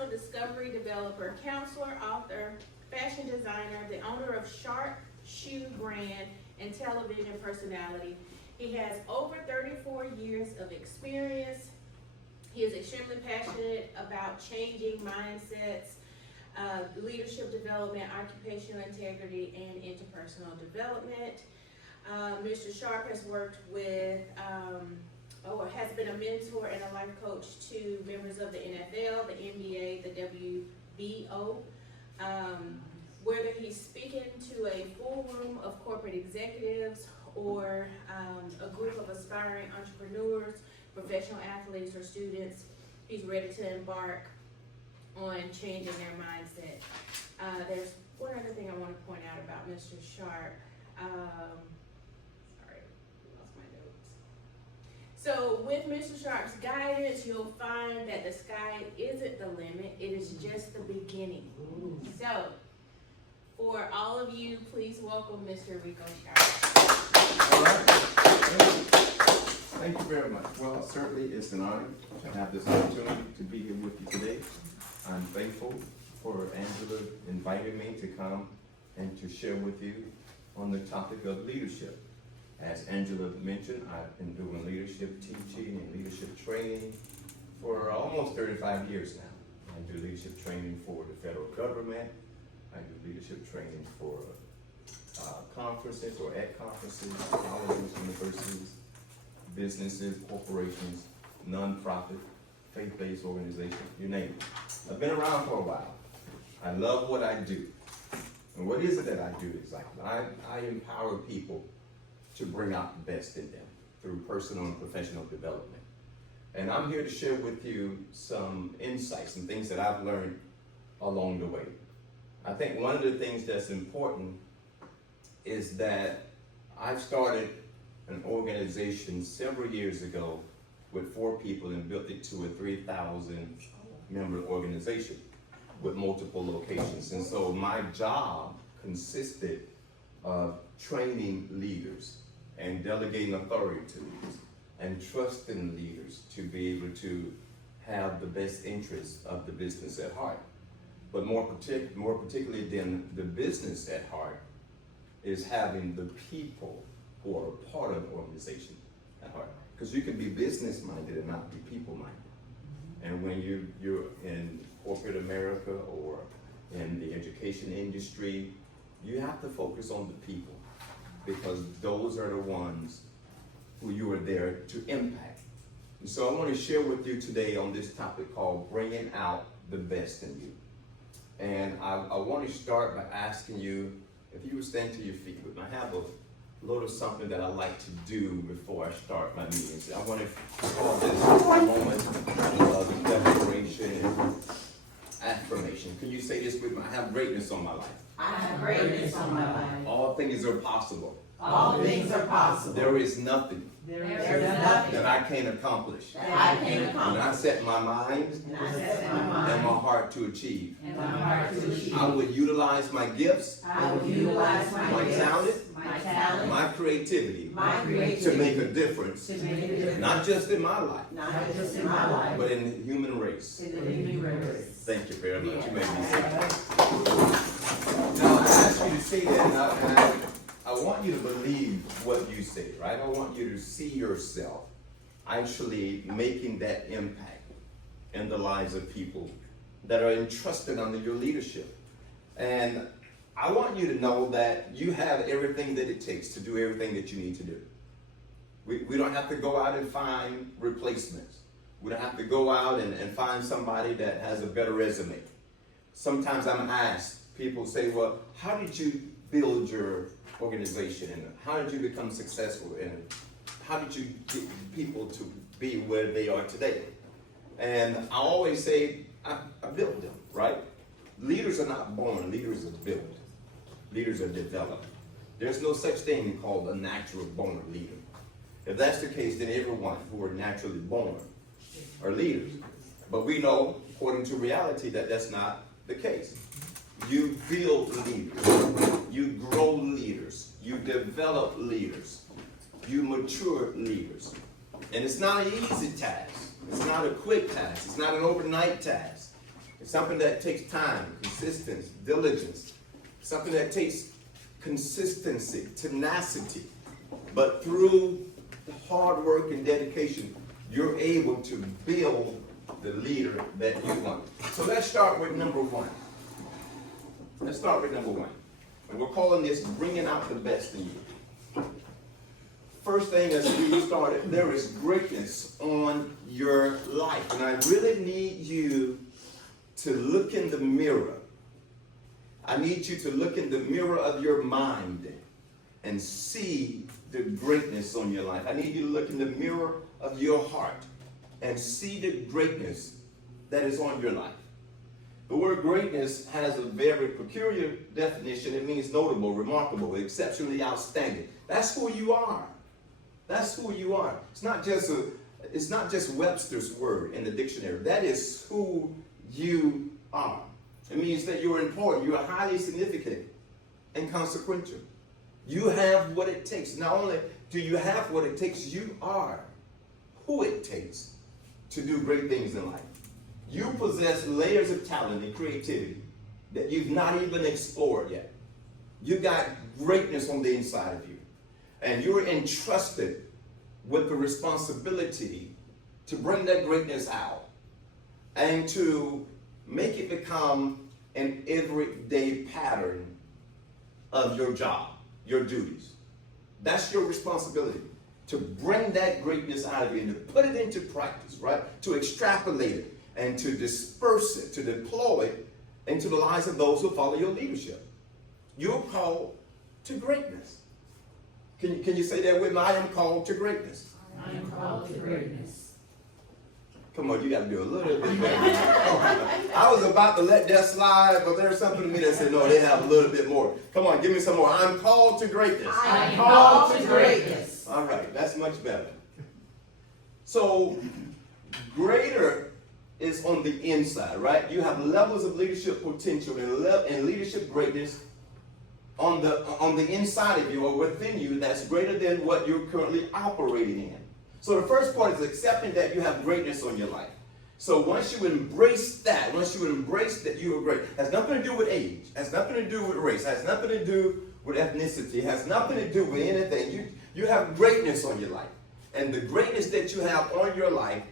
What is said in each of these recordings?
personal discovery developer, counselor, author, fashion designer, the owner of Sharp Shoe brand, and television personality. He has over 34 years of experience. He is extremely passionate about changing mindsets, leadership development, occupational integrity, and interpersonal development. Mr. Sharp has worked with, has been a mentor and a life coach to members of the NFL, the NBA, the WBO. Whether he's speaking to a full room of corporate executives or a group of aspiring entrepreneurs, professional athletes, or students, he's ready to embark on changing their mindset. There's one other thing I want to point out about Mr. Sharp. Sorry, lost my notes. So with Mr. Sharp's guidance, you'll find that the sky isn't the limit, it is just the beginning. So, for all of you, please welcome Mr. Rico Sharp. All right. Thank you very much. Well, certainly it's an honor to have this opportunity to be here with you today. I'm thankful for Angela inviting me to come and to share with you on the topic of leadership. As Angela mentioned, I've been doing leadership teaching and leadership training for almost 35 years now. I do leadership training for the federal government. I do leadership training for conferences or at conferences, colleges, universities, businesses, corporations, nonprofit, faith-based organizations, you name it. I've been around for a while. I love what I do. And what is it that I do exactly? I empower people to bring out the best in them through personal and professional development. And I'm here to share with you some insights and things that I've learned along the way. I think one of the things that's important is that I've started an organization several years ago with 4 people and built it to a 3,000 member organization with multiple locations. And so my job consisted of training leaders and delegating authority to leaders and trusting leaders to be able to have the best interests of the business at heart. But more particularly than the business at heart is having the people who are a part of the organization at heart. Because you can be business-minded and not be people-minded. And when you're in corporate America or in the education industry, you have to focus on the people because those are the ones who you are there to impact. And so I want to share with you today on this topic called bringing out the best in you. And I want to start by asking you, if you would stand to your feet with me. I have a little something that I like to do before I start my meetings. I want to call this a moment of declaration and affirmation. Can you say this with me? I have greatness on my life. I have greatness on my life. All things are possible. All things are possible. There is nothing There is nothing that I can't accomplish that I can when accomplish. I set my mind And I set my and mind my heart to achieve. and my heart to achieve. I would utilize my gifts, I will utilize my gifts, talent, my talent, my creativity my to creativity make a difference, to make a difference, not just in my life, not just in my life, but in the human race. in the human race. Thank you very much. You may be Yes. seated. Now, I ask you to say that, and I want you to believe what you say, right? I want you to see yourself actually making that impact in the lives of people that are entrusted under your leadership. And I want you to know that you have everything that it takes to do everything that you need to do. We don't have to go out and find replacements. We don't have to go out and find somebody that has a better resume. Sometimes I'm asked, people say, well, how did you build your organization and how did you become successful and how did you get people to be where they are today? And I always say, I built them, right? Leaders are not born, leaders are built. Leaders are developed. There's no such thing called a natural born leader. If that's the case, then everyone who are naturally born are leaders. But we know, according to reality, that that's not the case. You build leaders. You grow leaders. You develop leaders. You mature leaders. And it's not an easy task. It's not a quick task. It's not an overnight task. something that takes time, consistency, diligence, something that takes consistency, tenacity. But through hard work and dedication, you're able to build the leader that you want. So let's start with number one. Let's start with number one. And we're calling this bringing out the best in you. First thing as we started, there is greatness on your life. And I really need you to look in the mirror. I need you to look in the mirror of your mind and see the greatness on your life. I need you to look in the mirror of your heart and see the greatness that is on your life. The word greatness has a very peculiar definition. It means notable, remarkable, exceptionally outstanding. That's who you are. That's who you are. It's not just Webster's word in the dictionary. That is who you are. It means that you're important, you're highly significant and consequential. You have what it takes. Not only do you have what it takes, you are who it takes to do great things in life. You possess layers of talent and creativity that you've not even explored yet. You got greatness on the inside of you. And you're entrusted with the responsibility to bring that greatness out and to make it become an everyday pattern of your job, your duties. That's your responsibility, to bring that greatness out of you and to put it into practice, right? To extrapolate it and to disperse it, to deploy it into the lives of those who follow your leadership. You're called to greatness. Can you say that with me? I am called to greatness. I am called to greatness. Come on, you got to do a little bit better. I was about to let that slide, but there's something in me that said, no, they have a little bit more. Come on, give me some more. I'm called to greatness. I am called to greatness. All right, that's much better. So, greater is on the inside, right? You have levels of leadership potential and leadership greatness on the inside of you or within you that's greater than what you're currently operating in. So the first part is accepting that you have greatness on your life. So once you embrace that you are great, has nothing to do with age, has nothing to do with race, has nothing to do with ethnicity, has nothing to do with anything. You have greatness on your life. And the greatness that you have on your life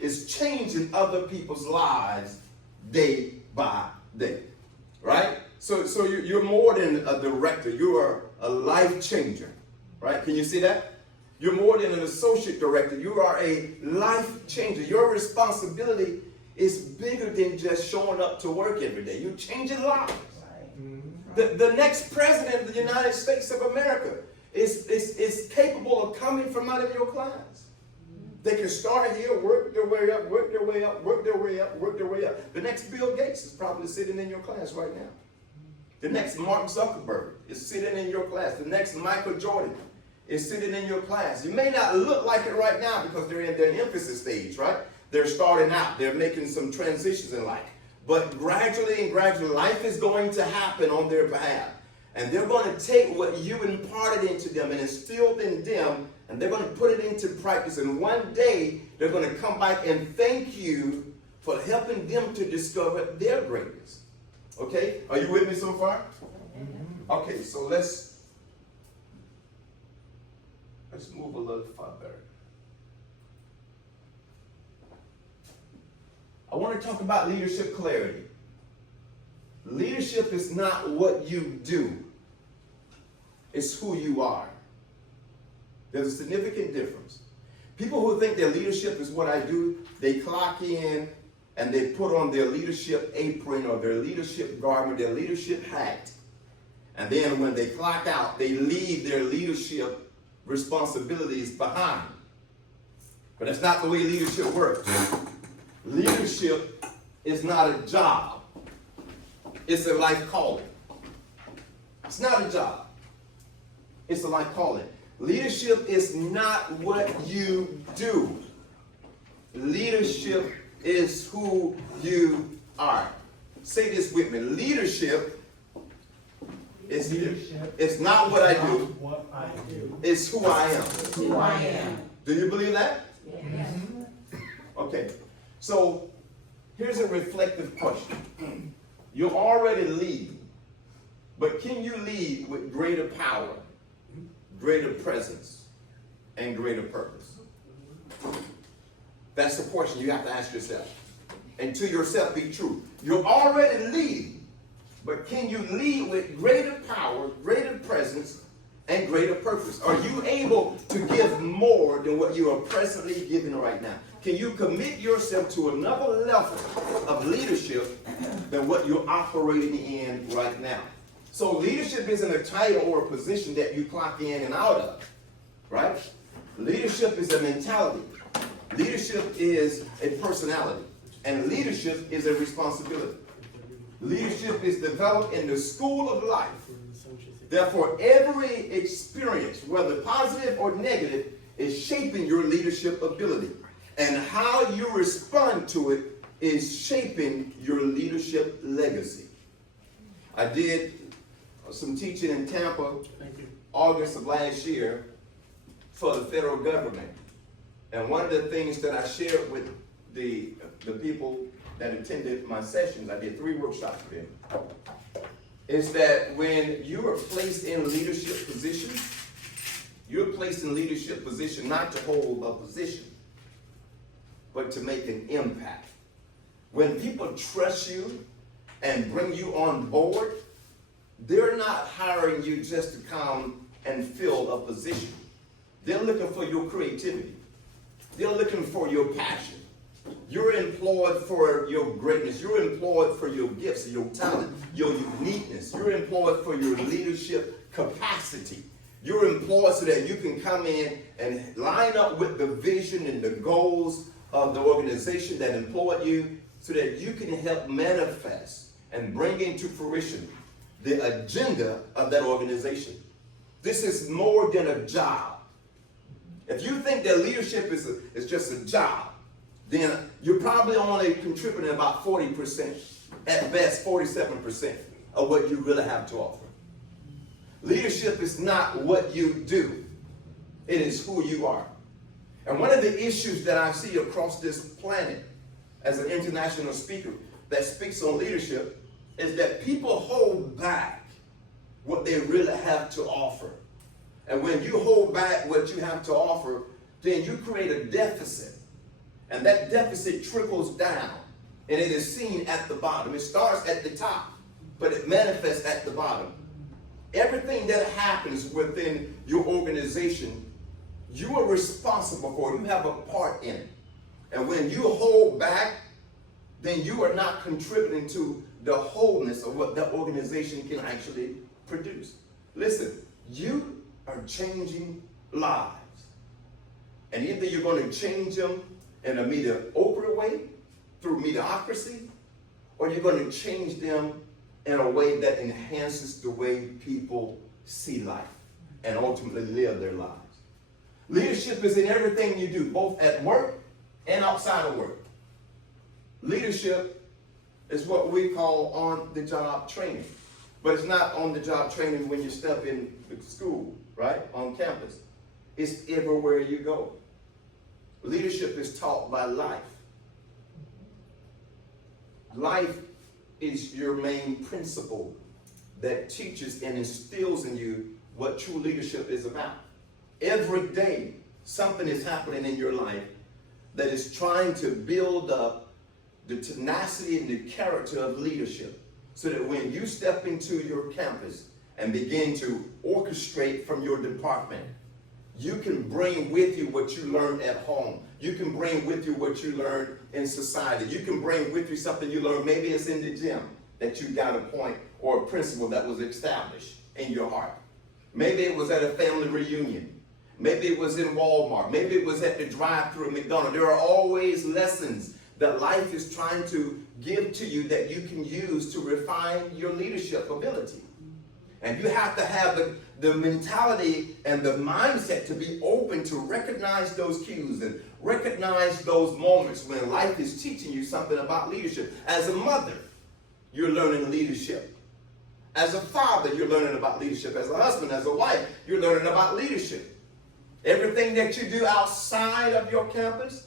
is changing other people's lives day by day, right? So you're more than a director. You are a life changer, right? Can you see that? You're more than an associate director. You are a life changer. Your responsibility is bigger than just showing up to work every day. You're changing lives. The next president of the United States of America is capable of coming from out of your class. They can start here, work their way up, work their way up, work their way up, work their way up. The next Bill Gates is probably sitting in your class right now. The next Mark Zuckerberg is sitting in your class. The next Michael Jordan is sitting in your class. You may not look like it right now because they're in their emphasis stage, right? They're starting out. They're making some transitions in life. But gradually, life is going to happen on their behalf. And they're going to take what you imparted into them and instilled in them, and they're going to put it into practice. And one day, they're going to come back and thank you for helping them to discover their greatness. Okay? Are you with me so far? Okay, so let's move a little further. I want to talk about leadership clarity. Leadership is not what you do. It's who you are. There's a significant difference. People who think their leadership is what I do, they clock in and they put on their leadership apron or their leadership garment, their leadership hat. And then when they clock out, they leave their leadership responsibilities behind. But that's not the way leadership works. Leadership is not a job. It's a life calling. It's not a job. It's a life calling. Leadership is not what you do. Leadership is who you are. Say this with me. Leadership is not what I do. It's who I am. Who I am. Do you believe that? Yes. Okay. So Here's a reflective question. You're already leading, but can you lead with greater power, greater presence, and greater purpose? That's the question you have to ask yourself. And to yourself be true. You're already leading, but can you lead with greater power, greater presence, and greater purpose? Are you able to give more than what you are presently giving right now? Can you commit yourself to another level of leadership than what you're operating in right now? So leadership isn't a title or a position that you clock in and out of, right? Leadership is a mentality. Leadership is a personality. And leadership is a responsibility. Leadership is developed in the school of life. Therefore, every experience, whether positive or negative, is shaping your leadership ability. And how you respond to it is shaping your leadership legacy. I did some teaching in Tampa, August of last year, for the federal government. And one of the things that I shared with the people that attended my sessions, I did 3 workshops for them, is that when you are placed in leadership positions, you're placed in leadership position not to hold a position, but to make an impact. When people trust you and bring you on board, they're not hiring you just to come and fill a position. They're looking for your creativity. They're looking for your passion. You're employed for your greatness. You're employed for your gifts, your talent, your uniqueness. You're employed for your leadership capacity. You're employed so that you can come in and line up with the vision and the goals of the organization that employed you so that you can help manifest and bring into fruition the agenda of that organization. This is more than a job. If you think that leadership is just a job, then you're probably only contributing about 40%, at best 47% of what you really have to offer. Leadership is not what you do. It is who you are. And one of the issues that I see across this planet as an international speaker that speaks on leadership is that people hold back what they really have to offer. And when you hold back what you have to offer, then you create a deficit. And that deficit trickles down, and it is seen at the bottom. It starts at the top, but it manifests at the bottom. Everything that happens within your organization, you are responsible for. You have a part in it. And when you hold back, then you are not contributing to the wholeness of what that organization can actually produce. Listen, you are changing lives. And either you're going to change them in a mediocre way, through mediocrity, or you're going to change them in a way that enhances the way people see life and ultimately live their lives. Leadership is in everything you do, both at work and outside of work. Leadership is what we call on-the-job training. But it's not on-the-job training when you step in school, right, on campus. It's everywhere you go. Leadership is taught by life. Life is your main principle that teaches and instills in you what true leadership is about. Every day, something is happening in your life that is trying to build up the tenacity and the character of leadership so that when you step into your campus and begin to orchestrate from your department, you can bring with you what you learned at home. You can bring with you what you learned in society. You can bring with you something you learned. Maybe it's in the gym that you got a point or a principle that was established in your heart. Maybe it was at a family reunion. Maybe it was in Walmart. Maybe it was at the drive-thru at McDonald's. There are always lessons that life is trying to give to you that you can use to refine your leadership ability. And you have to have the mentality and the mindset to be open to recognize those cues and recognize those moments when life is teaching you something about leadership. As a mother, you're learning leadership. As a father, you're learning about leadership. As a husband, as a wife, you're learning about leadership. Everything that you do outside of your campus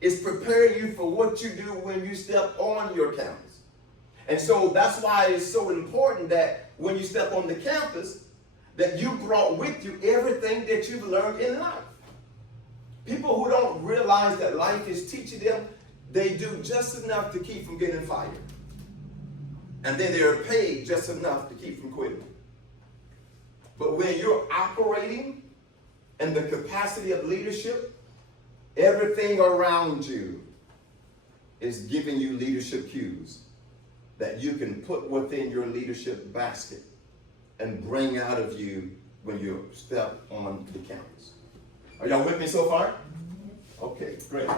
is preparing you for what you do when you step on your campus. And so that's why it's so important that when you step on the campus, that you brought with you everything that you've learned in life. People who don't realize that life is teaching them, they do just enough to keep from getting fired. And then they're paid just enough to keep from quitting. But when you're operating in the capacity of leadership, everything around you is giving you leadership cues that you can put within your leadership basket and bring out of you when you step on the campus. Are y'all with me so far? Okay, great.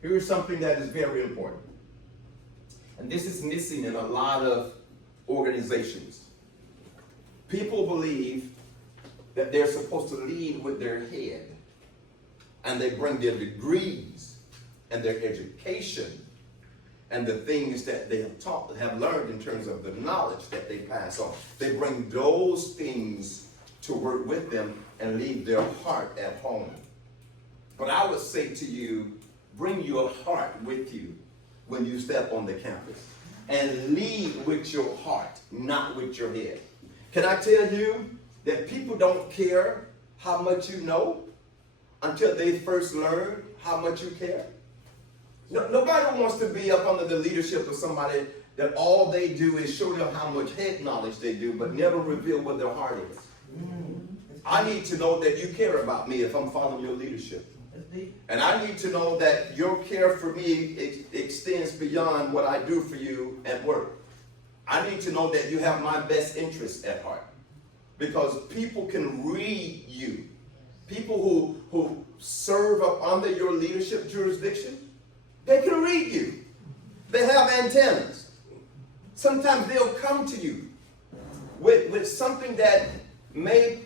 Here's something that is very important. And this is missing in a lot of organizations. People believe that they're supposed to lead with their head, and they bring their degrees and their education and the things that they have learned in terms of the knowledge that they pass on. They bring those things to work with them and leave their heart at home. But I would say to you, bring your heart with you when you step on the campus, and lead with your heart, not with your head. Can I tell you that people don't care how much you know until they first learn how much you care? Nobody wants to be up under the leadership of somebody that all they do is show them how much head knowledge they do, but never reveal what their heart is. I need to know that you care about me if I'm following your leadership. And I need to know that your care for me extends beyond what I do for you at work. I need to know that you have my best interests at heart. Because people can read you. People who serve up under your leadership jurisdiction, they can read you. They have antennas. Sometimes they'll come to you with something that may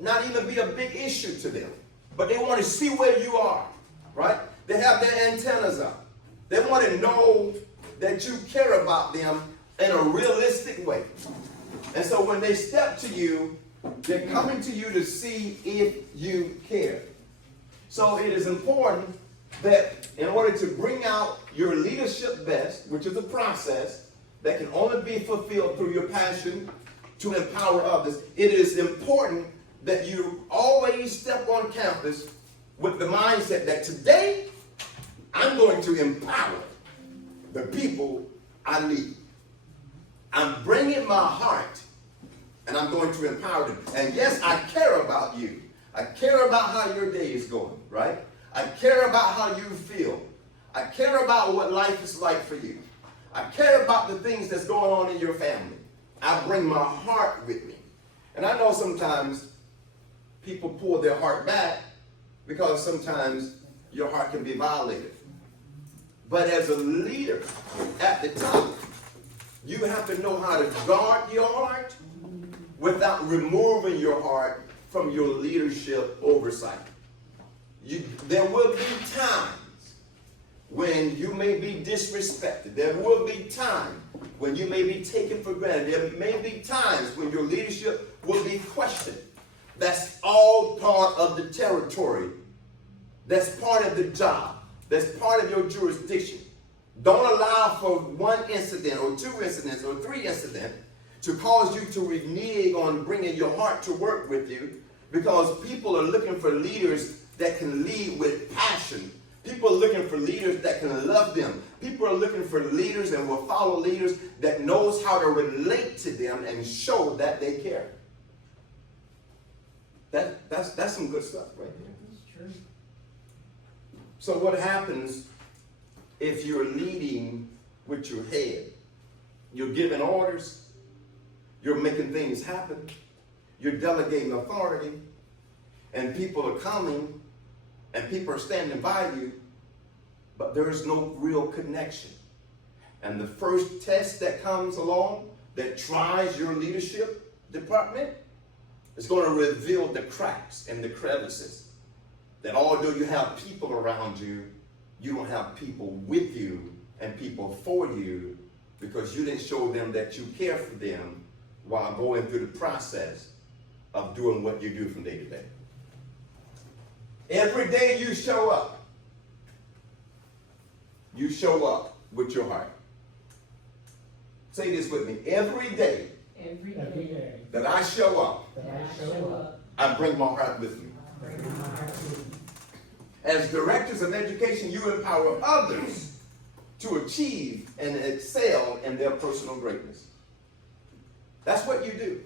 not even be a big issue to them, but they want to see where you are, right? They have their antennas up. They want to know that you care about them in a realistic way. And so when they step to you, they're coming to you to see if you care. So it is important that in order to bring out your leadership best, which is a process that can only be fulfilled through your passion to empower others, it is important that you always step on campus with the mindset that today I'm going to empower the people I lead. I'm bringing my heart and I'm going to empower them. And yes, I care about you. I care about how your day is going, right? I care about how you feel. I care about what life is like for you. I care about the things that's going on in your family. I bring my heart with me. And I know sometimes people pull their heart back because sometimes your heart can be violated. But as a leader at the top, you have to know how to guard your heart without removing your heart from your leadership oversight. There will be times when you may be disrespected. There will be times when you may be taken for granted. There may be times when your leadership will be questioned. That's all part of the territory. That's part of the job. That's part of your jurisdiction. Don't allow for one incident or two incidents or three incidents to cause you to renege on bringing your heart to work with you, because people are looking for leaders that can lead with passion. People are looking for leaders that can love them. People are looking for leaders and will follow leaders that knows how to relate to them and show that they care. That's some good stuff right there. That's true. So what happens if you're leading with your head? You're giving orders. You're making things happen. You're delegating authority. And people are coming and people are standing by you, but there is no real connection. And the first test that comes along that tries your leadership department is going to reveal the cracks and the crevices. That although you have people around you, you don't have people with you and people for you, because you didn't show them that you care for them while going through the process of doing what you do from day to day. Every day you show up with your heart. Say this with me. Every day Every day that I show up, that I show up, I bring my heart with me. bring my heart with me. As directors of education, you empower others to achieve and excel in their personal greatness. That's what you do.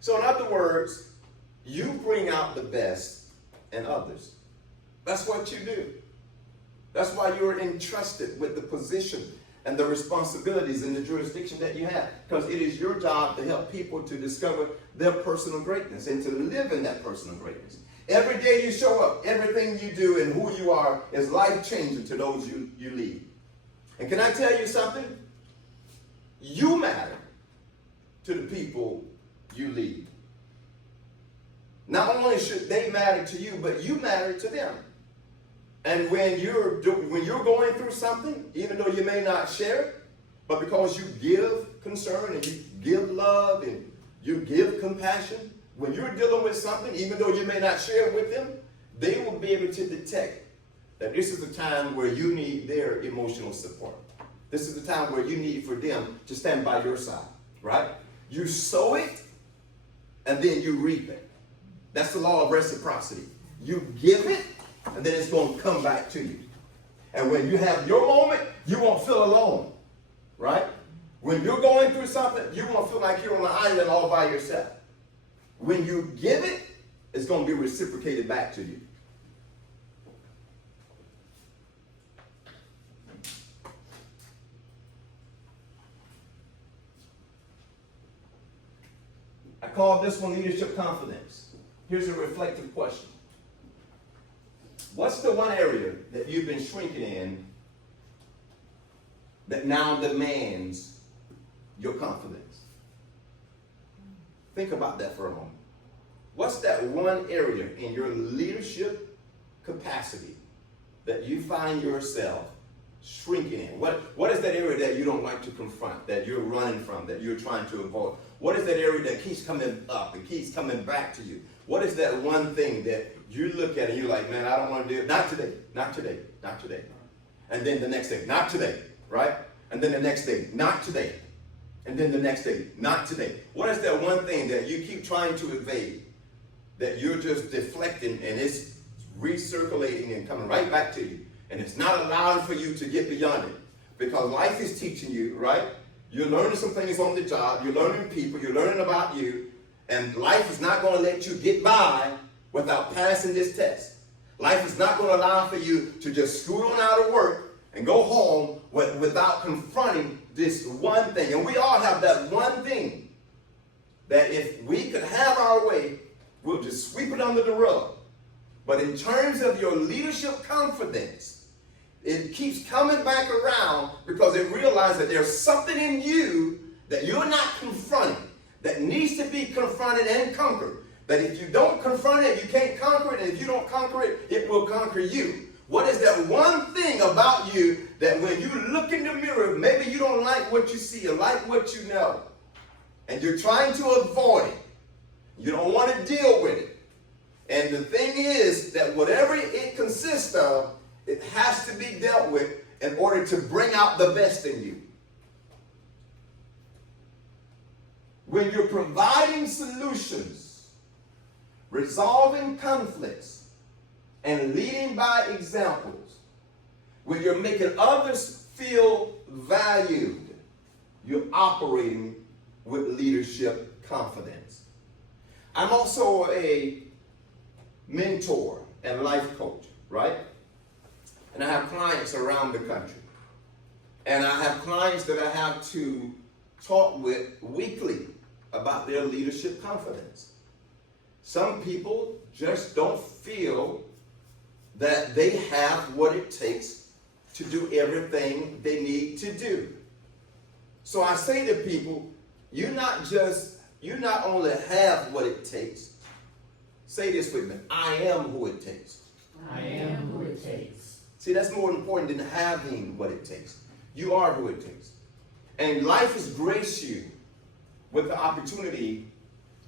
So in other words, you bring out the best in others. That's what you do. That's why you're entrusted with the position and the responsibilities and the jurisdiction that you have. Because it is your job to help people to discover their personal greatness and to live in that personal greatness. Every day you show up, everything you do and who you are is life-changing to those you lead. And can I tell you something? You matter to the people you lead. Not only should they matter to you, but you matter to them. And when you're going through something, even though you may not share it, but because you give concern and you give love and you give compassion, when you're dealing with something, even though you may not share it with them, they will be able to detect that this is a time where you need their emotional support. This is the time where you need for them to stand by your side, right? You sow it, and then you reap it. That's the law of reciprocity. You give it, and then it's going to come back to you. And when you have your moment, you won't feel alone, right? When you're going through something, you won't feel like you're on an island all by yourself. When you give it, it's going to be reciprocated back to you. I call this one leadership confidence. Here's a reflective question. What's the one area that you've been shrinking in that now demands your confidence? Think about that for a moment. What's that one area in your leadership capacity that you find yourself shrinking in? What is that area that you don't like to confront, that you're running from, that you're trying to avoid? What is that area that keeps coming up and keeps coming back to you? What is that one thing that you look at and you're like, man, I don't want to do it. Not today, not today, not today. And then the next day, not today, right? And then the next day, not today. And then the next day, not today. What is that one thing that you keep trying to evade, that you're just deflecting and it's recirculating and coming right back to you? And it's not allowing for you to get beyond it. Because life is teaching you, right? You're learning some things on the job. You're learning people. You're learning about you. And life is not going to let you get by without passing this test. Life is not going to allow for you to just scoot on out of work and go home without confronting this one thing. And we all have that one thing that if we could have our way, we'll just sweep it under the rug. But in terms of your leadership confidence, it keeps coming back around because it realizes that there's something in you that you're not confronting, that needs to be confronted and conquered. That if you don't confront it, you can't conquer it. And if you don't conquer it, it will conquer you. What is that one thing about you that when you look in the mirror, maybe you don't like what you see or like what you know, and you're trying to avoid it. You don't want to deal with it. And the thing is that whatever it consists of, it has to be dealt with in order to bring out the best in you. When you're providing solutions, resolving conflicts, and leading by examples, when you're making others feel valued, you're operating with leadership confidence. I'm also a mentor and life coach, right? And I have clients around the country. And I have clients that I have to talk with weekly about their leadership confidence. Some people just don't feel that they have what it takes to do everything they need to do. So I say to people, you not only have what it takes, say this with me, I am who it takes. I am who it takes. See, that's more important than having what it takes. You are who it takes. And life has graced you with the opportunity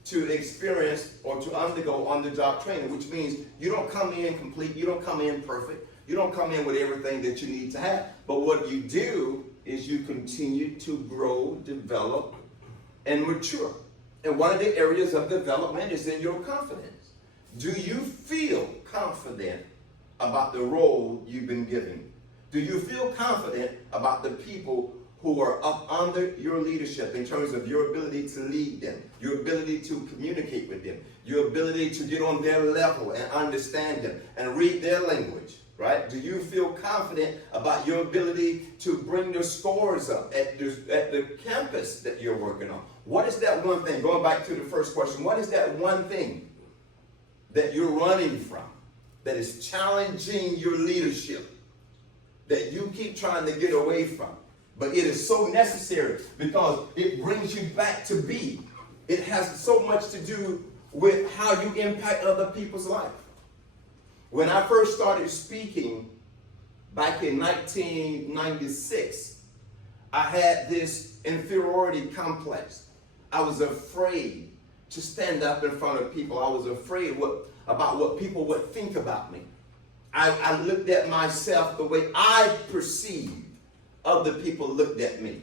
to experience or to undergo on-the-job training, which means you don't come in complete, you don't come in perfect, you don't come in with everything that you need to have. But what you do is you continue to grow, develop, and mature. And one of the areas of development is in your confidence. Do you feel confident about the role you've been given? Do you feel confident about the people who are up under your leadership in terms of your ability to lead them, your ability to communicate with them, your ability to get on their level and understand them and read their language, right? Do you feel confident about your ability to bring the scores up at the campus that you're working on? What is that one thing, going back to the first question, what is that one thing that you're running from that is challenging your leadership, that you keep trying to get away from? But it is so necessary because it brings you back to be. It has so much to do with how you impact other people's life. When I first started speaking back in 1996, I had this inferiority complex. I was afraid to stand up in front of people. I was afraid about what people would think about me. I looked at myself the way I perceived other people looked at me.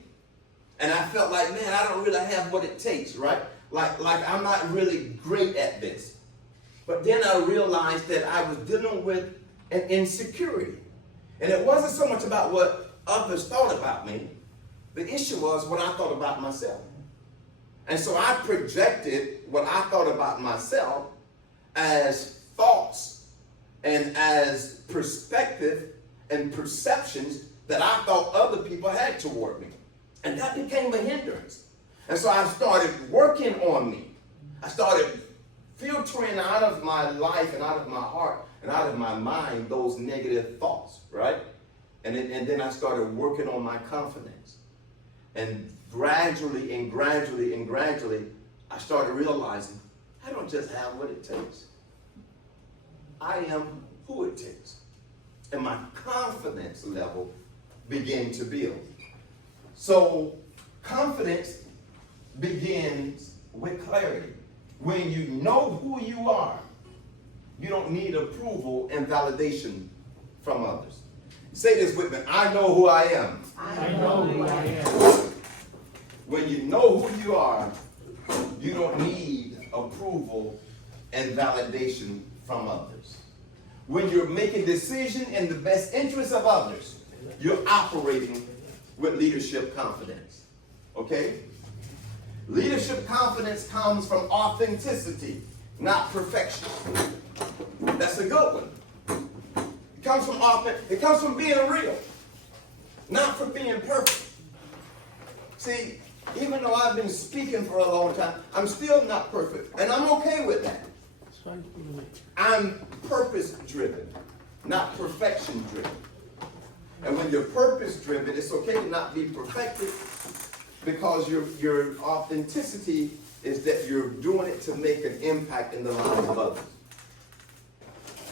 And I felt like, man, I don't really have what it takes, right? Like I'm not really great at this. But then I realized that I was dealing with an insecurity. And it wasn't so much about what others thought about me. The issue was what I thought about myself. And so I projected what I thought about myself as thoughts and as perspective and perceptions that I thought other people had toward me. And that became a hindrance. And so I started working on me. I started filtering out of my life and out of my heart and out of my mind those negative thoughts, right? And then I started working on my confidence. And gradually, I started realizing I don't just have what it takes. I am who it takes. And my confidence level began to build. So confidence begins with clarity. When you know who you are, you don't need approval and validation from others. Say this with me. I know who I am. I know who I am. When you know who you are, you don't need approval and validation from others. When you're making decisions in the best interest of others, you're operating with leadership confidence. Okay? Leadership confidence comes from authenticity, not perfection. That's a good one. It comes from being real, not from being perfect. See, even though I've been speaking for a long time, I'm still not perfect, and I'm okay with that. I'm purpose-driven, not perfection-driven. And when you're purpose-driven, it's okay to not be perfected because your authenticity is that you're doing it to make an impact in the lives of others.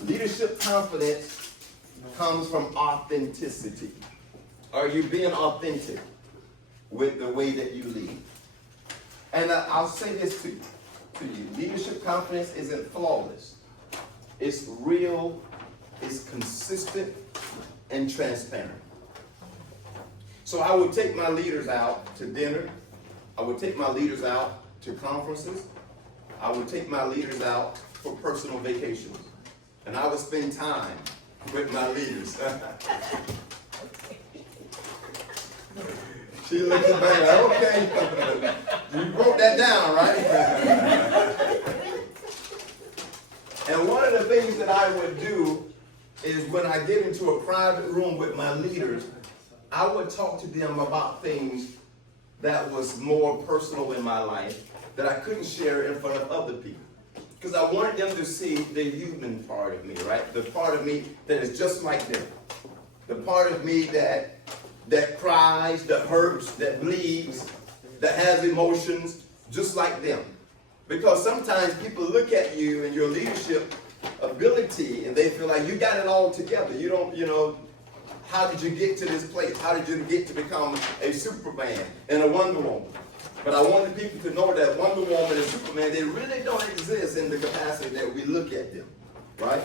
Leadership confidence comes from authenticity. Are you being authentic with the way that you lead? And I'll say this to you. Leadership confidence isn't flawless. It's real, it's consistent, and transparent. So I would take my leaders out to dinner. I would take my leaders out to conferences. I would take my leaders out for personal vacations. And I would spend time with my leaders. She looked at me like, okay, you wrote that down, right? And one of the things that I would do is when I get into a private room with my leaders, I would talk to them about things that was more personal in my life that I couldn't share in front of other people. Because I wanted them to see the human part of me, right? The part of me that is just like them. The part of me that cries, that hurts, that bleeds, that has emotions just like them. Because sometimes people look at you and your leadership ability and they feel like you got it all together. You don't, how did you get to this place? How did you get to become a Superman and a Wonder Woman? But I wanted people to know that Wonder Woman and Superman, they really don't exist in the capacity that we look at them, right?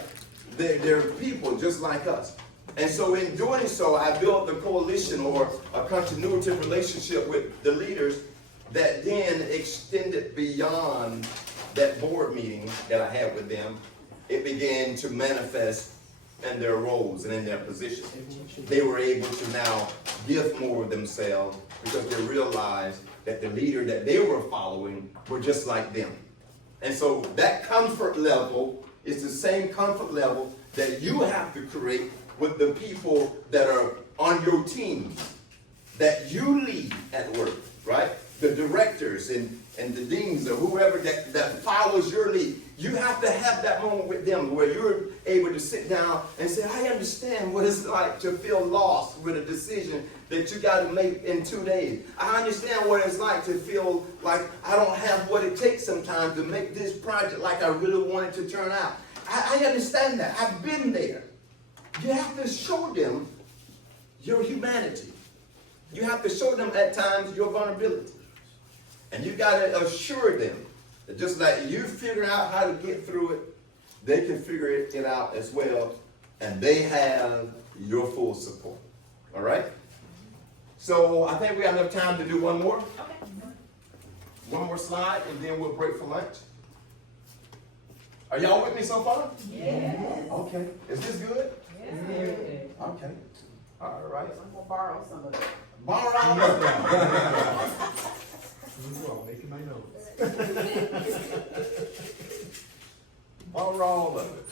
They're people just like us. And so in doing so, I built a coalition or a continuity relationship with the leaders that then extended beyond that board meeting that I had with them. It began to manifest in their roles and in their positions. They were able to now give more of themselves because they realized that the leader that they were following were just like them. And so that comfort level is the same comfort level that you have to create with the people that are on your team, that you lead at work, right? The directors and the deans or whoever that follows your lead. You have to have that moment with them where you're able to sit down and say, I understand what it's like to feel lost with a decision that you got to make in 2 days. I understand what it's like to feel like I don't have what it takes sometimes to make this project like I really want it to turn out. I understand that. I've been there. You have to show them your humanity. You have to show them at times your vulnerability. And you got to assure them that just like you figure out how to get through it, they can figure it out as well. And they have your full support. All right? So I think we have enough time to do one more. One more slide, and then we'll break for lunch. Are y'all with me so far? Yes. Okay. Is this good? Yes. Okay. All right. I'm gonna borrow some of it. Borrow all of them. I'm making my notes. Borrow all of it.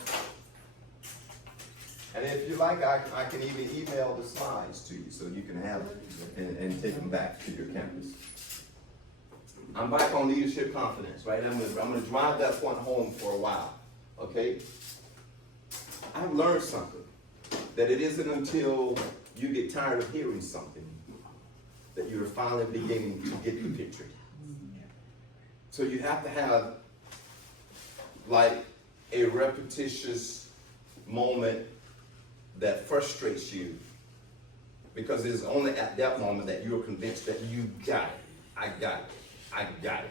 And if you like, I can even email the slides to you so you can have it and take them back to your campus. I'm back on leadership confidence, right? I'm gonna drive that point home for a while, okay? I've learned something, that it isn't until you get tired of hearing something that you're finally beginning to get the picture. So you have to have like a repetitious moment that frustrates you, because it's only at that moment that you're convinced that you got it. I got it. I got it.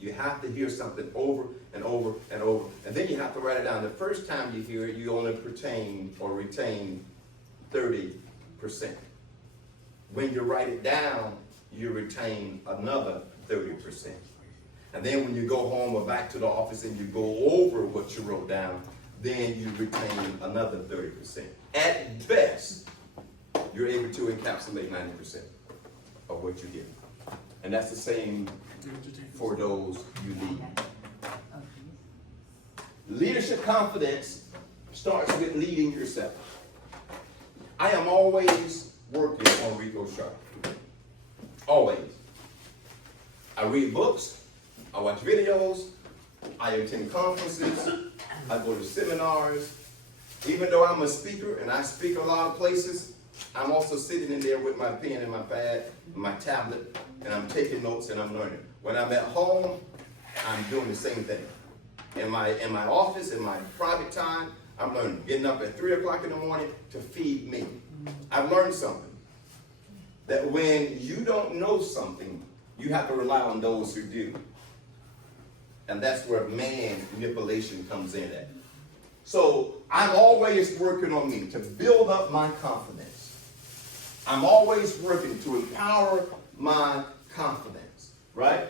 You have to hear something over and over and over, and then you have to write it down. The first time you hear it, you only retain 30%. When you write it down, you retain another 30%. And then when you go home or back to the office and you go over what you wrote down, then you retain another 30%. At best, you're able to encapsulate 90% of what you did. And that's the same for those you lead. Leadership confidence starts with leading yourself. I am always working on Rico Sharp. Always. I read books, I watch videos, I attend conferences, I go to seminars. Even though I'm a speaker and I speak a lot of places, I'm also sitting in there with my pen and my pad, and my tablet, and I'm taking notes and I'm learning. When I'm at home, I'm doing the same thing. In my office, in my private time, I'm learning. Getting up at 3 o'clock in the morning to feed me. I've learned something. That when you don't know something, you have to rely on those who do. And that's where man manipulation comes in at. So I'm always working on me to build up my confidence. I'm always working to empower my confidence, right?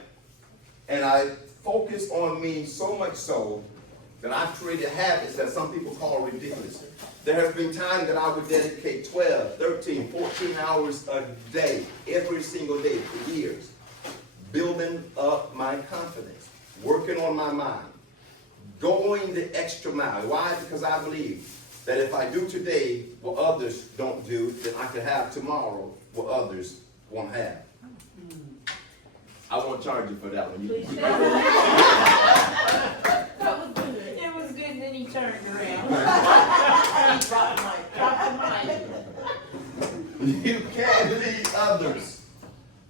And I focus on me so much so that I've created habits that some people call ridiculous. There have been times that I would dedicate 12, 13, 14 hours a day, every single day for years, building up my confidence, working on my mind, going the extra mile. Why? Because I believe that if I do today what others don't do, then I can have tomorrow what others won't have. I won't charge you for that one. That was good. It was good, then he turned around. He dropped the mic. You can't lead others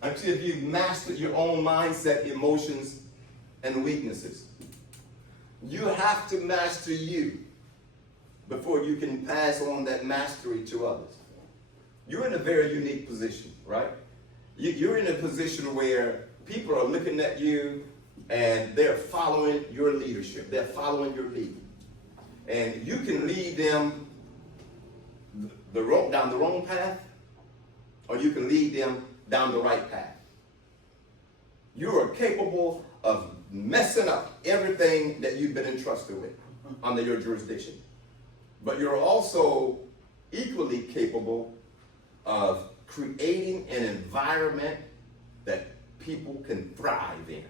until you've mastered your own mindset, emotions, and weaknesses. You have to master you before you can pass on that mastery to others. You're in a very unique position, right? You're in a position where people are looking at you and they're following your leadership. They're following your lead. And you can lead them down the wrong path, or you can lead them down the right path. You are capable of messing up everything that you've been entrusted with under your jurisdiction. But you're also equally capable of creating an environment that people can thrive in.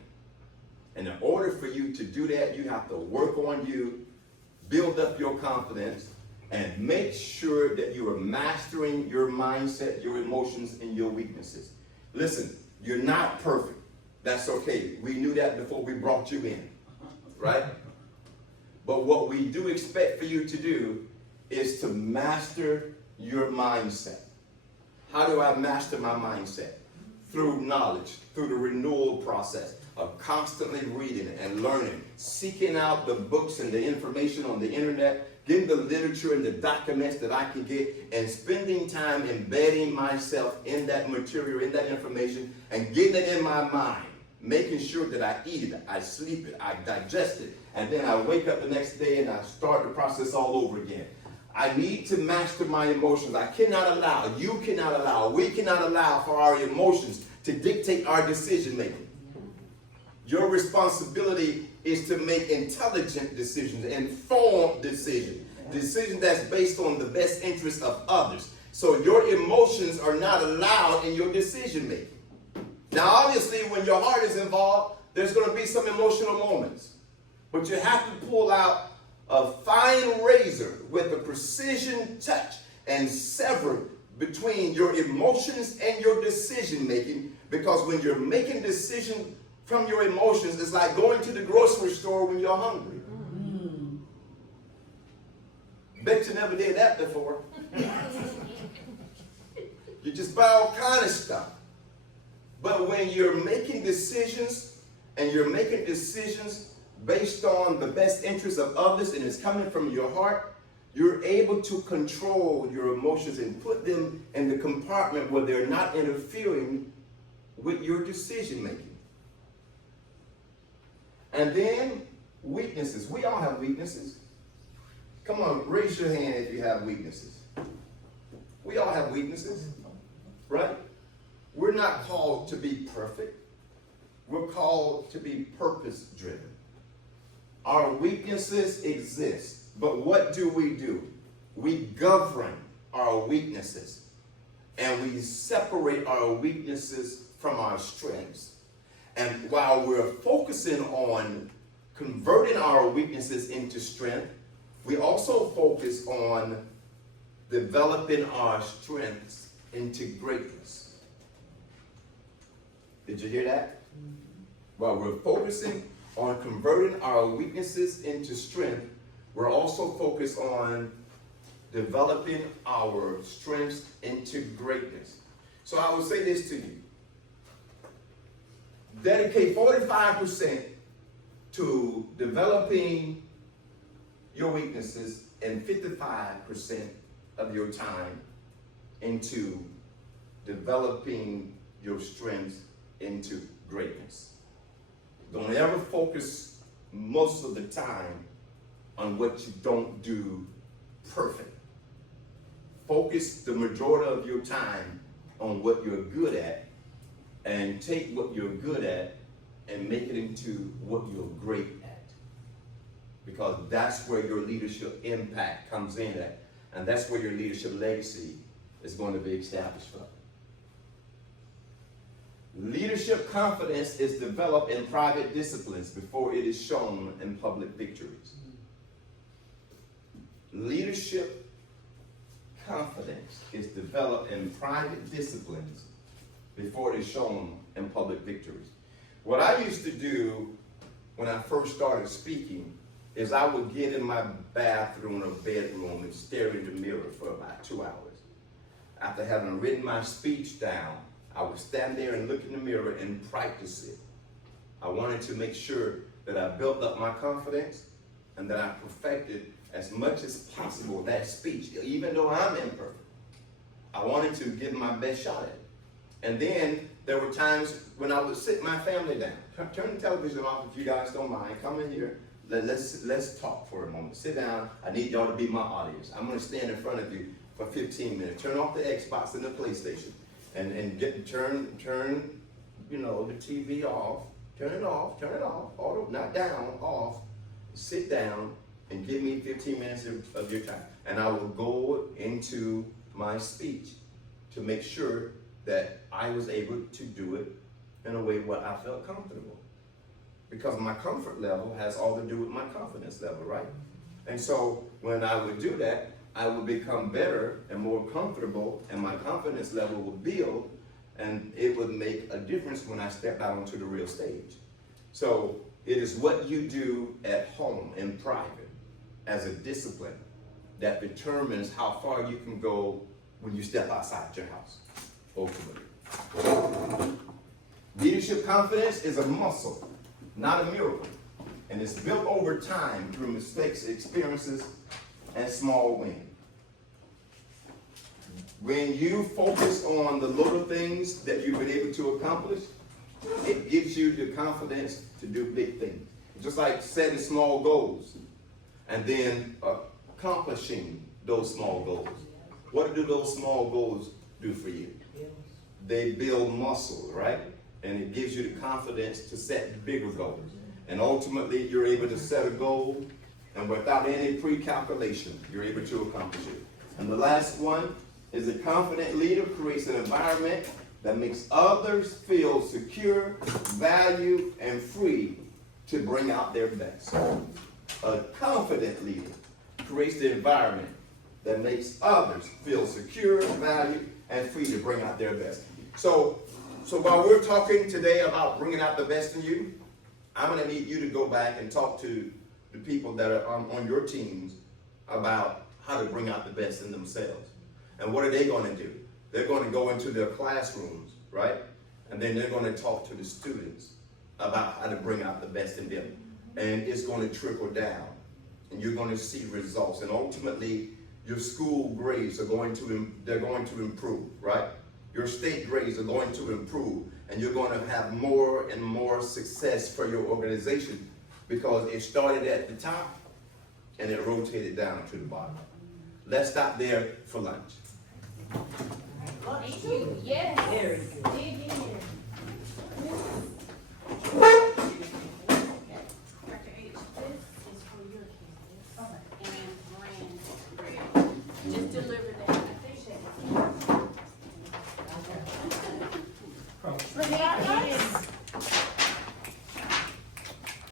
And in order for you to do that, you have to work on you, build up your confidence, and make sure that you are mastering your mindset, your emotions, and your weaknesses. Listen, you're not perfect. That's okay. We knew that before we brought you in, right? But what we do expect for you to do is to master your mindset. How do I master my mindset? Through knowledge, through the renewal process of constantly reading and learning, seeking out the books and the information on the internet, getting the literature and the documents that I can get, and spending time embedding myself in that material, in that information, and getting it in my mind, making sure that I eat it, I sleep it, I digest it, and then I wake up the next day and I start the process all over again. I need to master my emotions. I cannot allow, you cannot allow, we cannot allow for our emotions to dictate our decision making. Your responsibility is to make intelligent decisions, informed decisions, decisions that's based on the best interest of others. So your emotions are not allowed in your decision making. Now, obviously, when your heart is involved, there's going to be some emotional moments. But you have to pull out a fine razor with a precision touch and sever between your emotions and your decision making, because when you're making decisions from your emotions, it's like going to the grocery store when you're hungry. Bet you never did that before. You just buy all kind of stuff. But when you're making decisions, and you're making decisions based on the best interests of others, and it's coming from your heart, you're able to control your emotions and put them in the compartment where they're not interfering with your decision making. And then weaknesses. We all have weaknesses. Come on, raise your hand if you have weaknesses. We all have weaknesses, right? We're not called to be perfect. We're called to be purpose driven. Our weaknesses exist, but what do? We govern our weaknesses, and we separate our weaknesses from our strengths. And while we're focusing on converting our weaknesses into strength, we also focus on developing our strengths into greatness. Did you hear that? While we're focusing on converting our weaknesses into strength, we're also focused on developing our strengths into greatness. So I would say this to you. Dedicate 45% to developing your weaknesses and 55% of your time into developing your strengths into greatness. Don't ever focus most of the time on what you don't do perfect. Focus the majority of your time on what you're good at, and take what you're good at and make it into what you're great at. Because that's where your leadership impact comes in at, and that's where your leadership legacy is going to be established from. Leadership confidence is developed in private disciplines before it is shown in public victories. Leadership confidence is developed in private disciplines before it is shown in public victories. What I used to do when I first started speaking is I would get in my bathroom or bedroom and stare in the mirror for about 2 hours. After having written my speech down, I would stand there and look in the mirror and practice it. I wanted to make sure that I built up my confidence and that I perfected as much as possible that speech, even though I'm imperfect. I wanted to give my best shot at it. And then There were times when I would sit my family down. Turn the television off if you guys don't mind. Come in here. Let's talk for a moment. Sit down. I need y'all to be my audience. I'm gonna stand in front of you for 15 minutes. Turn off the Xbox and the PlayStation, and turn you know, the TV off. Turn it off. Auto, not down, off. Sit down and give me 15 minutes of your time, and I will go into my speech to make sure that I was able to do it in a way where I felt comfortable. Because my comfort level has all to do with my confidence level, right? And so when I would do that, I would become better and more comfortable, and my confidence level would build, and it would make a difference when I stepped out onto the real stage. So it is what you do at home in private as a discipline that determines how far you can go when you step outside your house, ultimately. Leadership confidence is a muscle, not a miracle, and it's built over time through mistakes, experiences, and small wins. When you focus on the little things that you've been able to accomplish, it gives you the confidence to do big things. Just like setting small goals and then accomplishing those small goals. What do those small goals do for you? They build muscle, right? And it gives you the confidence to set bigger goals. And ultimately, you're able to set a goal, and without any pre-calculation, you're able to accomplish it. And the last one is a confident leader creates an environment that makes others feel secure, valued, and free to bring out their best. A confident leader creates the environment that makes others feel secure, valued, and free to bring out their best. So while we're talking today about bringing out the best in you, I'm going to need you to go back and talk to the people that are on your teams about how to bring out the best in themselves. And what are they going to do? They're going to go into their classrooms, right? And then they're going to talk to the students about how to bring out the best in them. And it's going to trickle down, and you're going to see results. And ultimately, your school grades are going to improve, right? Your state grades are going to improve, and you're going to have more and more success for your organization because it started at the top and it rotated down to the bottom. Let's stop there for lunch. Thank you. Yes. Very good. Dig in.